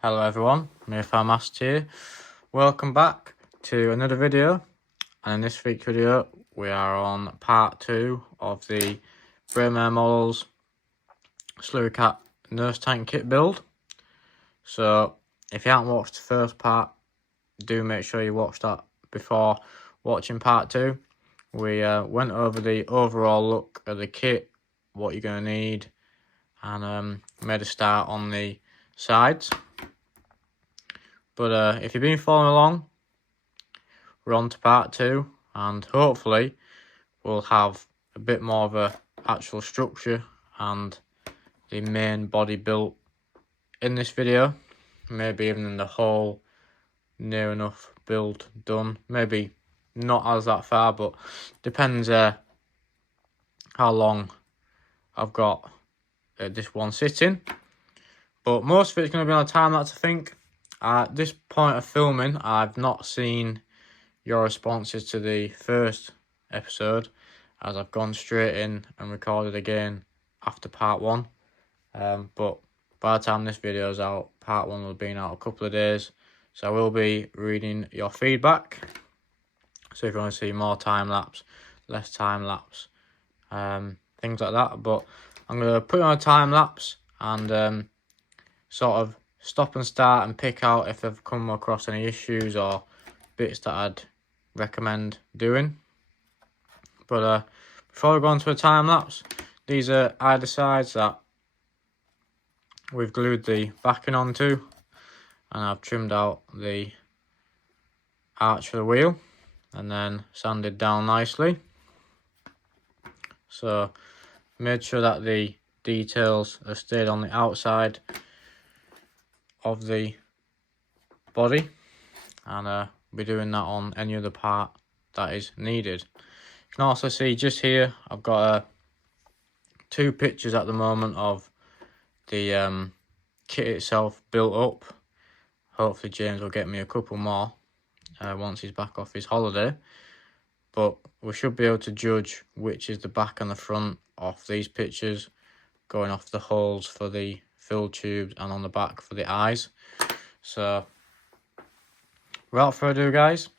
Hello everyone, Mayfair Master here. Welcome back to another video, and in this week's video we are on part 2 of the Braemare Models slurrykat nurse tank kit build. So if you haven't watched the first part, do make sure you watch that before watching part 2. We went over the overall look of the kit, what you're going to need, and made a start on the sides. But if you've been following along, we're on to part 2, and hopefully we'll have a bit more of a actual structure and the main body built in this video. Maybe even the whole near enough build done. Maybe not as that far, but depends how long I've got this one sitting. But most of it's going to be on a time lapse, I think. At this point of filming, I've not seen your responses to the first episode, as I've gone straight in and recorded again after part 1. But by the time this video is out, part 1 will have been out a couple of days, so I will be reading your feedback. So if you want to see more time lapse, less time lapse, things like that. But I'm going to put it on a time lapse and sort of stop and start and pick out if I've come across any issues or bits that I'd recommend doing. But before we go on to a time lapse, these are either sides that we've glued the backing onto, and I've trimmed out the arch for the wheel and then sanded down nicely. So made sure that the details have stayed on the outside of the body, and be doing that on any other part that is needed. You can also see just here I've got 2 pictures at the moment of the kit itself built up. Hopefully James will get me a couple more once he's back off his holiday, but we should be able to judge which is the back and the front of these pictures, going off the holes for the fill tubes and on the back for the eyes. So without further ado, guys,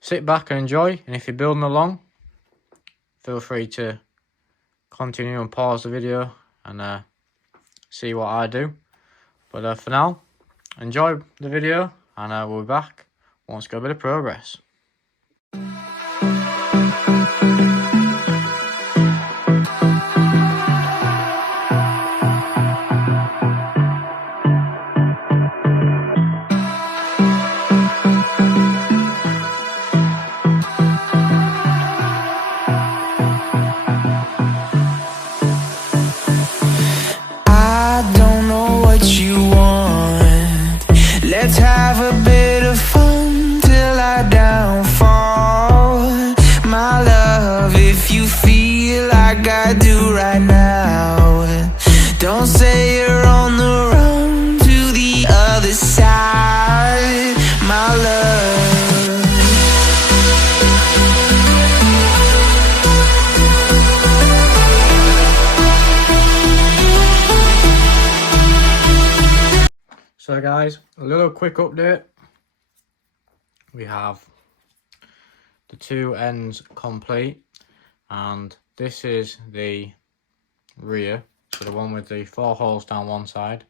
sit back and enjoy, and if you're building along, feel free to continue and pause the video and see what I do. But for now, enjoy the video, and we'll be back once we've got a bit of progress. Let's have a bit of fun till I downfall. My love, if you feel like I do right now, don't say you're on the run to the other side, my love. So guys, a little quick update. We have the 2 ends complete, and this is the rear. So the one with the 4 holes down one side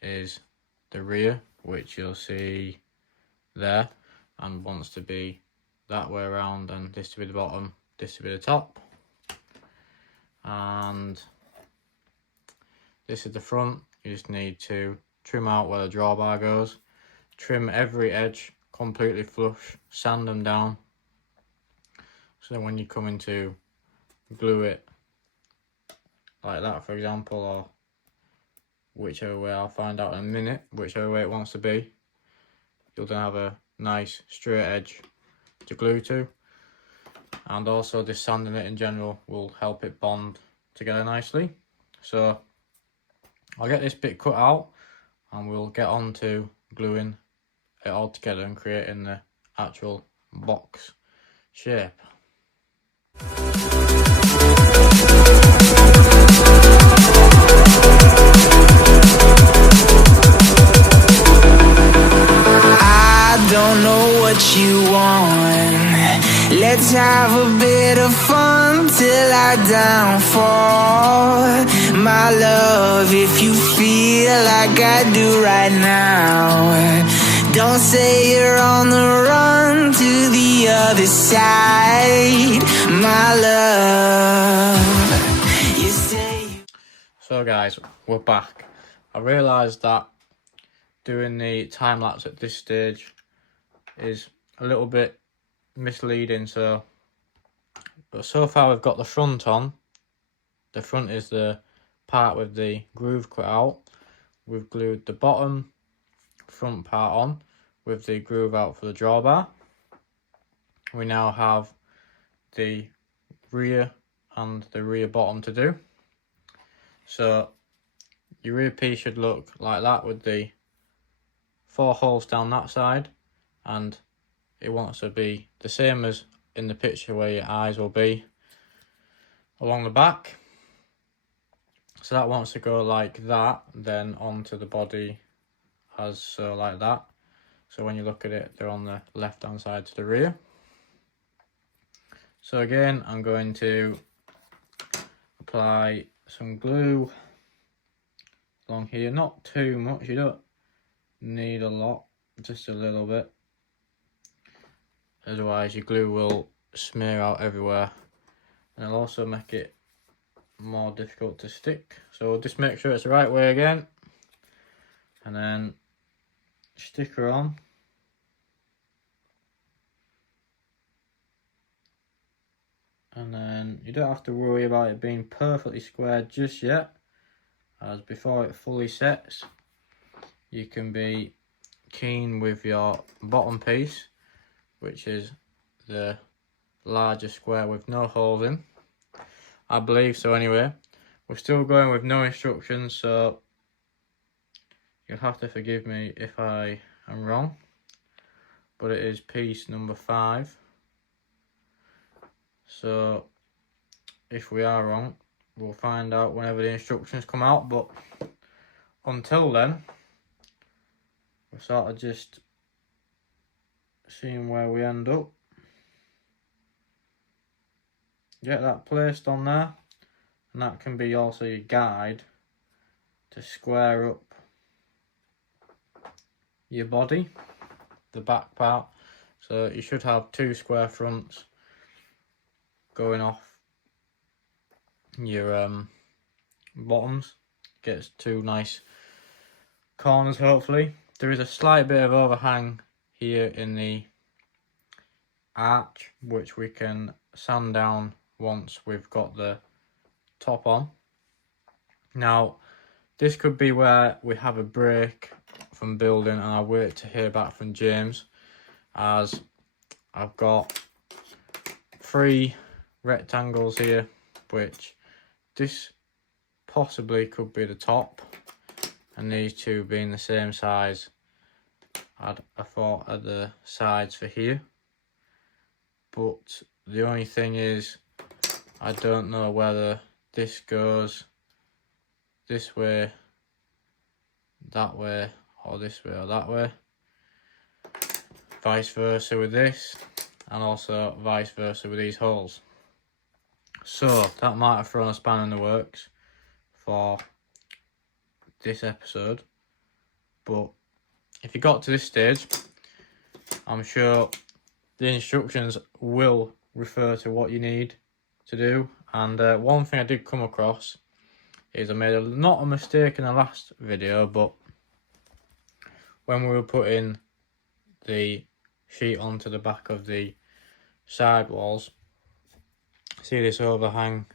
is the rear, which you'll see there, and wants to be that way around, and this to be the bottom, this to be the top. And this is the front. You just need to trim out where the drawbar goes, trim every edge completely flush, sand them down, so then when you come in to glue it like that, for example, or whichever way, I'll find out in a minute, whichever way it wants to be, you'll then have a nice straight edge to glue to. And also this sanding it in general will help it bond together nicely. So I'll get this bit cut out and we'll get on to gluing it all together and creating the actual box shape. have a bit of fun till I downfall. My love, if you feel like I do right now, don't say you're on the run to the other side. My love, you say. So guys, we're back. I realised that doing the time lapse at this stage is a little bit misleading, but so far we've got the front on. The front is the part with the groove cut out. We've glued the bottom front part on with the groove out for the drawbar. We now have the rear and the rear bottom to do. So your rear piece should look like that with the 4 holes down that side, and it wants to be the same as in the picture where your eyes will be along the back. So that wants to go like that, then onto the body as so, like that. So when you look at it, they're on the left hand side to the rear. So again, I'm going to apply some glue along here, not too much, you don't need a lot, just a little bit, otherwise your glue will smear out everywhere and it'll also make it more difficult to stick. So just make sure it's the right way again, and then stick her on. And then you don't have to worry about it being perfectly squared just yet, as before it fully sets you can be keen with your bottom piece, which is the larger square with no holes in. I believe so anyway. We're still going with no instructions, so you'll have to forgive me if I am wrong, but it is piece number 5. So if we are wrong, we'll find out whenever the instructions come out, but until then we're sort of just seeing where we end up. Get that placed on there, and that can be also your guide to square up your body, the back part. So you should have 2 square fronts going off your bottoms. Gets 2 nice corners hopefully. There is a slight bit of overhang here in the arch, which we can sand down once we've got the top on. Now this could be where we have a break from building and I wait to hear back from James, as I've got 3 rectangles here, which this possibly could be the top, and these 2 being the same size I thought at the sides for here. But the only thing is, I don't know whether this goes this way, that way, or this way or that way. Vice versa with this, and also vice versa with these holes. So that might have thrown a spanner in the works for this episode, but if you got to this stage, I'm sure the instructions will refer to what you need to do. And one thing I did come across is I made not a mistake in the last video, but when we were putting the sheet onto the back of the side walls, see this overhang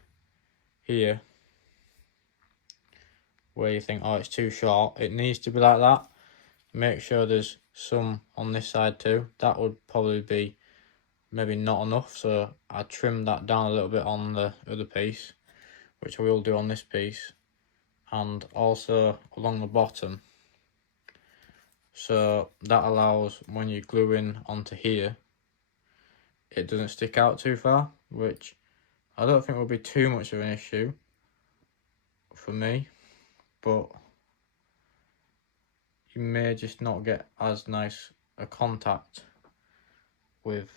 here where you think, oh, it's too short, it needs to be like that. Make sure there's some on this side too. That would probably be maybe not enough, so I trimmed that down a little bit on the other piece, which I will do on this piece, and also along the bottom. So that allows, when you glue in onto here, it doesn't stick out too far, which I don't think will be too much of an issue for me, but you may just not get as nice a contact with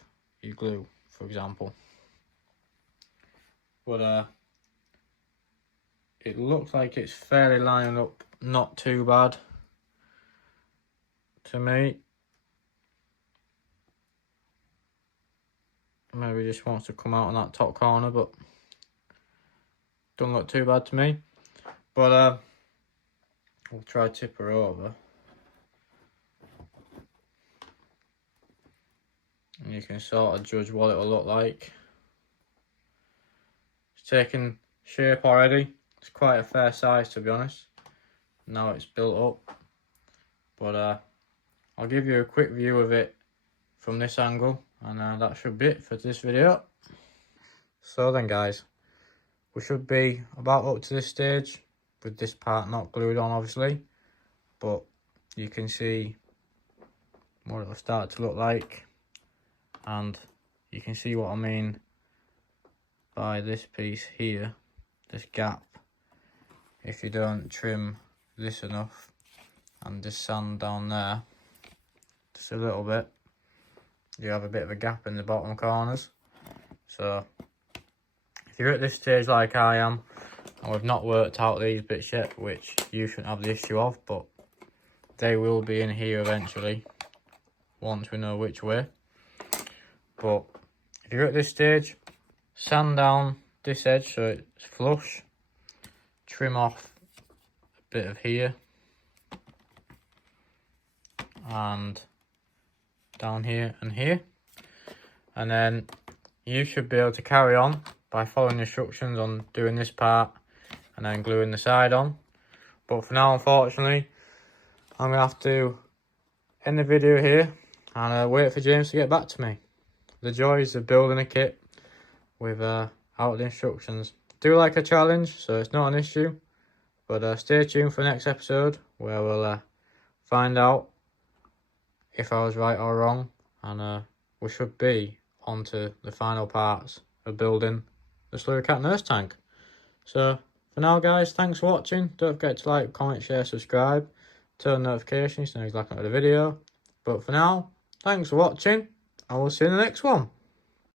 your glue, for example. but it looks like it's fairly lining up not too bad to me. Maybe just wants to come out on that top corner, but don't look too bad to me. But we'll try tip her over. And you can sort of judge what it'll look like. It's taken shape already. It's quite a fair size, to be honest. Now it's built up. But I'll give you a quick view of it from this angle. And that should be it for this video. So then guys, we should be about up to this stage with this part not glued on obviously, but you can see what it'll start to look like, and you can see what I mean by this piece here, this gap. If you don't trim this enough and just sand down there just a little bit, you have a bit of a gap in the bottom corners. So if you're at this stage like I am, and we've not worked out these bits yet, which you shouldn't have the issue of, but they will be in here eventually once we know which way. But if you're at this stage, sand down this edge so it's flush, trim off a bit of here and down here and here, and then you should be able to carry on by following the instructions on doing this part and then gluing the side on. But for now, unfortunately, I'm gonna have to end the video here and wait for James to get back to me. The joys of building a kit without the instructions. Do like a challenge, so it's not an issue, but stay tuned for the next episode where we'll find out if I was right or wrong, and we should be on to the final parts of building the slurrykat nurse tank. So for now guys, thanks for watching. Don't forget to like, comment, share, subscribe, turn notifications so you know exactly what the video. But for now, thanks for watching, and we'll see you in the next one.